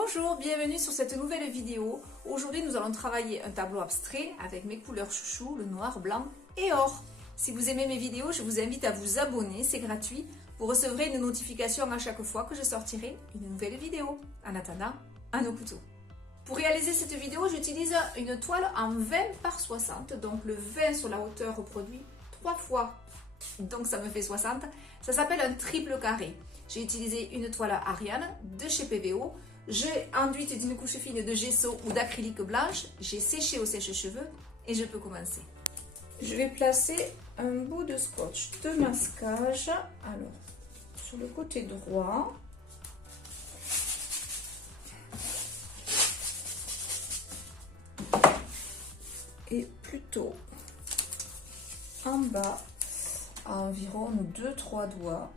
Bonjour, bienvenue sur cette nouvelle vidéo. Aujourd'hui, nous allons travailler un tableau abstrait avec mes couleurs chouchou, le noir, blanc et or. Si vous aimez mes vidéos, je vous invite à vous abonner, c'est gratuit. Vous recevrez une notification à chaque fois que je sortirai une nouvelle vidéo. En attendant, à nos couteaux. Pour réaliser cette vidéo, j'utilise une toile en 20 par 60. Donc le 20 sur la hauteur reproduit 3 fois. Donc ça me fait 60. Ça s'appelle un triple carré. J'ai utilisé une toile Ariane de chez PVO. J'ai enduite d'une couche fine de gesso ou d'acrylique blanche. J'ai séché au sèche-cheveux et je peux commencer. Je vais placer un bout de scotch de masquage. Alors, sur le côté droit. Et plutôt en bas, à environ 2-3 doigts.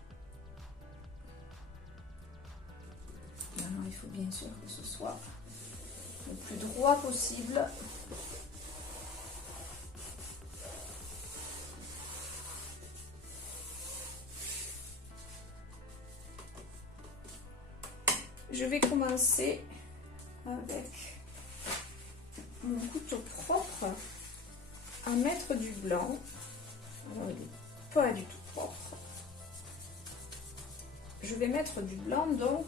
Maintenant, il faut bien sûr que ce soit le plus droit possible. Je vais commencer avec mon couteau propre à mettre du blanc. Alors, il n'est pas du tout propre. Je vais mettre du blanc donc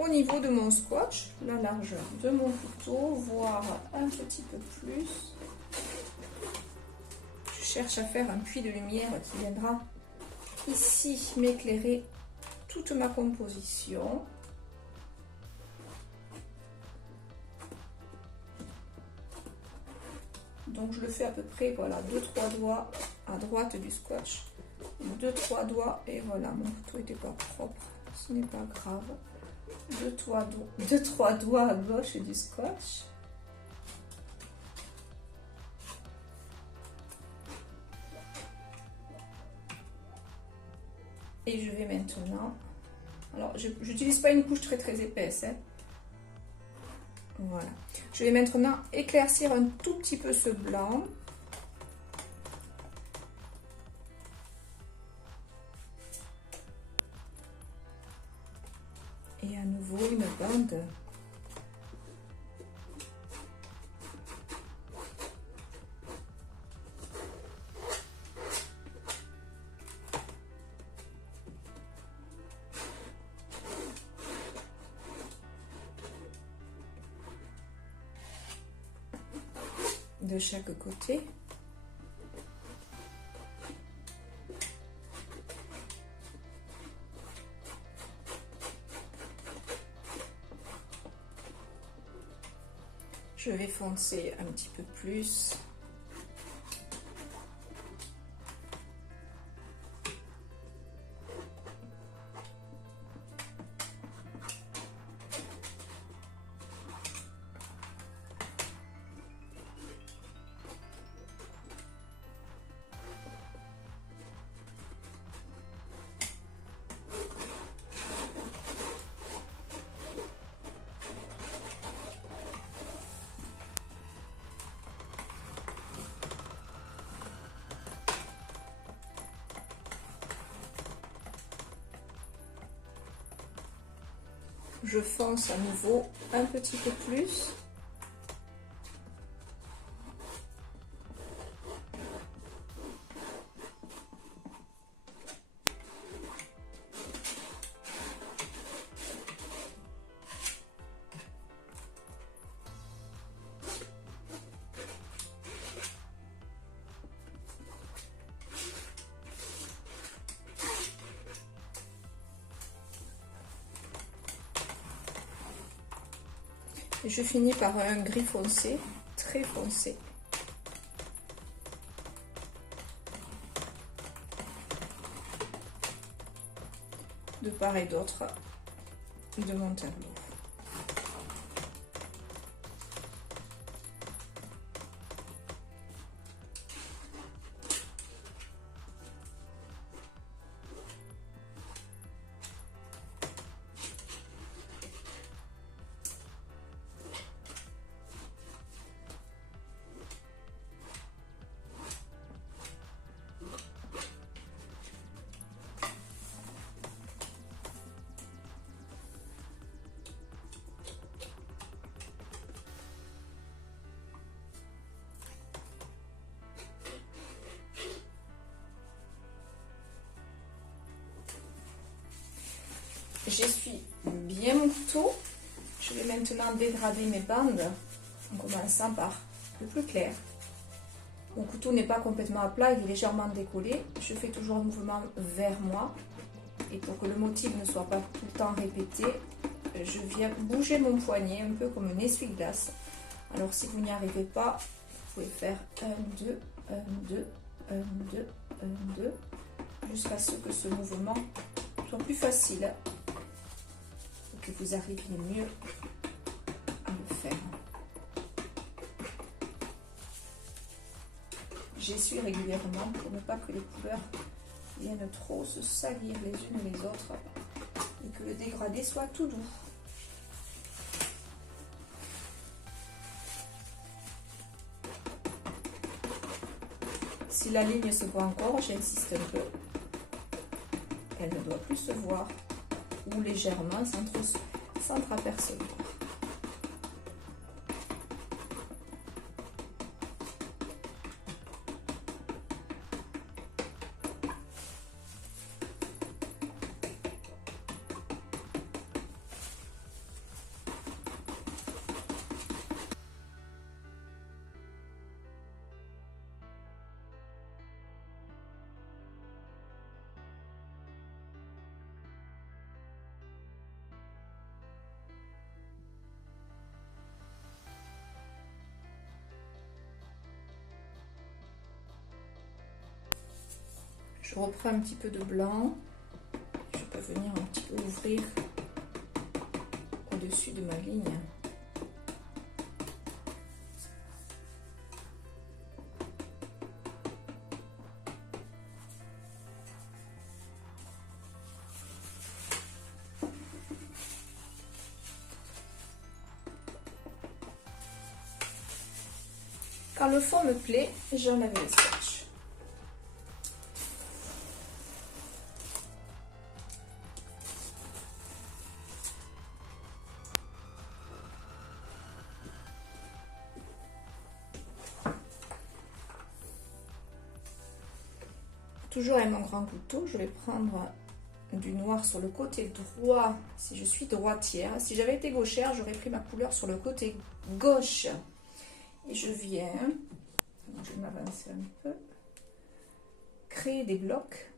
au niveau de mon scotch, la largeur de mon couteau, voire un petit peu plus. Je cherche à faire un puits de lumière qui viendra ici m'éclairer toute ma composition. Donc je le fais à peu près, voilà, 2-3 doigts à droite du scotch, 2-3 doigts et voilà, mon couteau n'était pas propre, ce n'est pas grave. 2-3 doigts à gauche du scotch. Et je vais maintenant, alors je n'utilise pas une couche très épaisse, hein. Voilà. Je vais maintenant éclaircir un tout petit peu ce blanc. Et à nouveau une bande. De chaque côté. Je vais foncer un petit peu plus. Je fonce à nouveau un petit peu plus. Et je finis par un gris foncé, très foncé. De part et d'autre de mon tableau. j'essuie bien mon couteau. Je vais maintenant dégrader mes bandes en commençant par le plus clair. Mon couteau n'est pas complètement à plat, il est légèrement décollé. Je fais toujours un mouvement vers moi. Et pour que le motif ne soit pas tout le temps répété, je viens bouger mon poignet un peu comme un essuie-glace. Alors si vous n'y arrivez pas, vous pouvez faire 1, 2, 1, 2, 1, 2, 1, 2, jusqu'à ce que ce mouvement soit plus facile et que vous arriviez mieux à le faire. J'essuie régulièrement pour ne pas que les couleurs viennent trop se salir les unes les autres et que le dégradé soit tout doux. Si la ligne se voit encore, j'insiste un peu. Elle ne doit plus se voir ou légèrement s'entrapercevoir. Je reprends un petit peu de blanc. Je peux venir un petit peu ouvrir au-dessus de ma ligne. Quand le fond me plaît, j'enlève le scotch. Toujours avec mon grand couteau, je vais prendre du noir sur le côté droit si je suis droitière. Si j'avais été gauchère, j'aurais pris ma couleur sur le côté gauche. Et je viens, je vais m'avancer un peu, créer des blocs.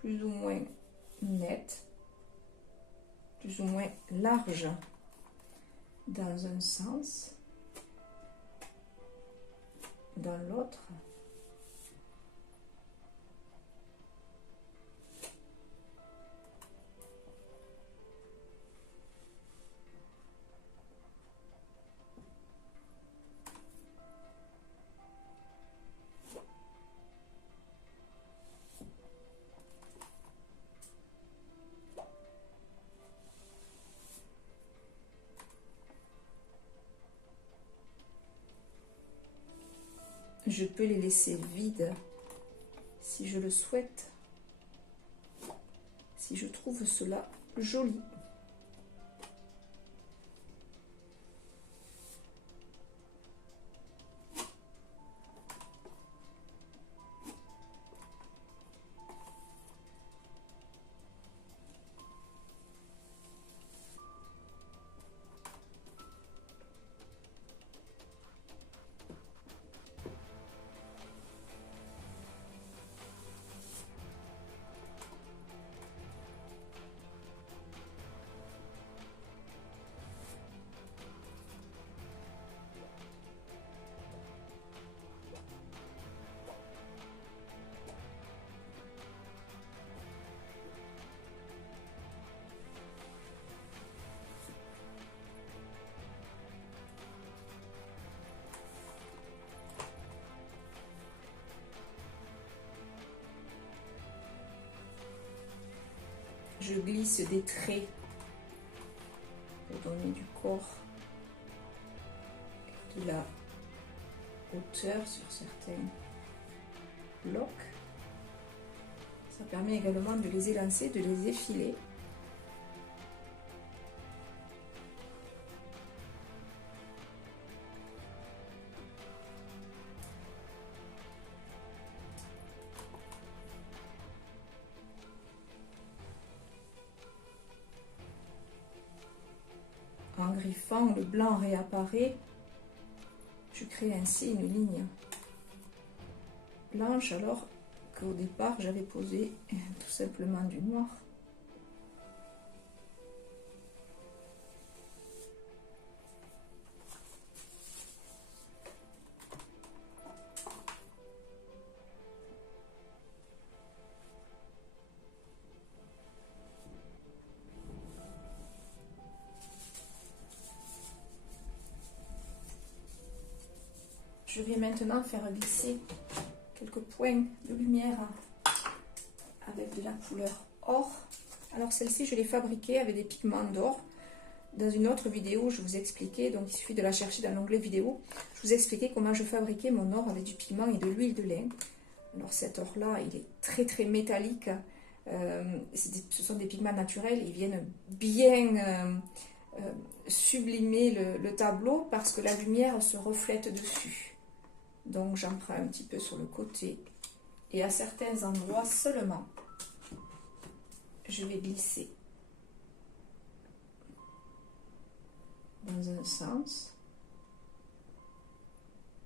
Plus ou moins nets, plus ou moins larges dans un sens. Dans l'autre. Je peux les laisser vides si je le souhaite, si je trouve cela joli. Je glisse des traits pour donner du corps, de la hauteur sur certains blocs. Ça permet également de les élancer, de les effiler. griffant, le blanc réapparaît. Je crée ainsi une ligne blanche alors qu'au départ j'avais posé tout simplement du noir. Je vais maintenant faire glisser quelques points de lumière avec de la couleur or. Alors celle-ci, je l'ai fabriquée avec des pigments d'or. Dans une autre vidéo, je vous expliquais, donc il suffit de la chercher dans l'onglet vidéo, je vous expliquais comment je fabriquais mon or avec du pigment et de l'huile de lin. Alors cet or-là, il est très métallique. Ce sont des pigments naturels, ils viennent bien sublimer le tableau parce que la lumière se reflète dessus. Donc j'en prends un petit peu sur le côté et à certains endroits seulement je vais glisser dans un sens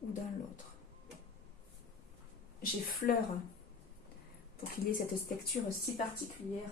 ou dans l'autre. J'effleure pour qu'il y ait cette texture si particulière.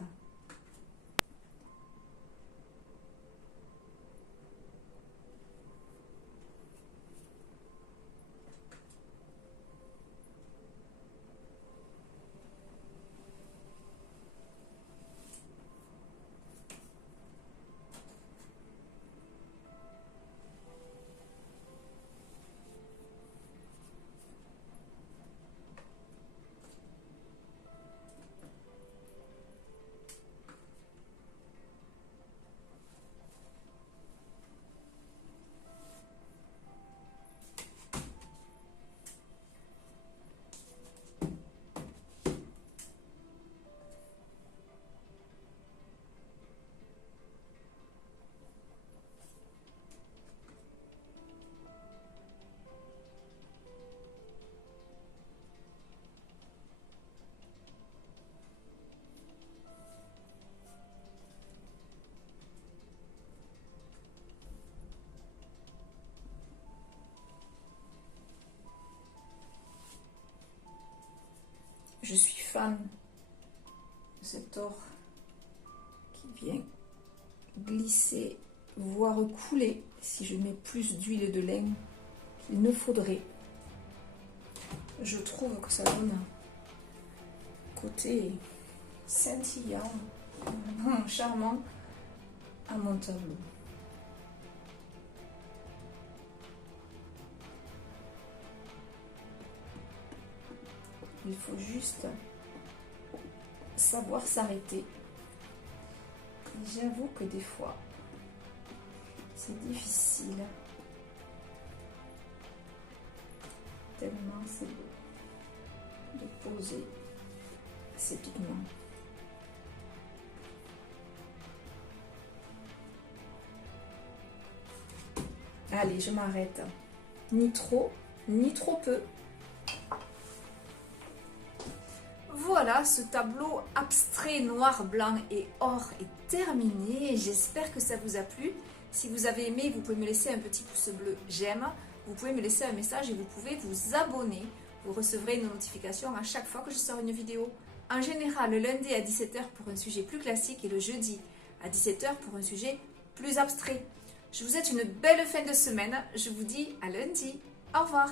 Je suis fan de cet or qui vient glisser, voire couler si je mets plus d'huile de lin qu'il ne faudrait. Je trouve que ça donne un côté scintillant, charmant à mon tableau. Il faut juste savoir s'arrêter. J'avoue que des fois, c'est difficile. Tellement c'est beau de poser ces pigments. Allez, je m'arrête. Ni trop peu. Voilà, ce tableau abstrait noir, blanc et or est terminé. J'espère que ça vous a plu. Si vous avez aimé, vous pouvez me laisser un petit pouce bleu j'aime. Vous pouvez me laisser un message et vous pouvez vous abonner. Vous recevrez une notification à chaque fois que je sors une vidéo. En général, le lundi à 17 h pour un sujet plus classique et le jeudi à 17 h pour un sujet plus abstrait. Je vous souhaite une belle fin de semaine. Je vous dis à lundi. Au revoir.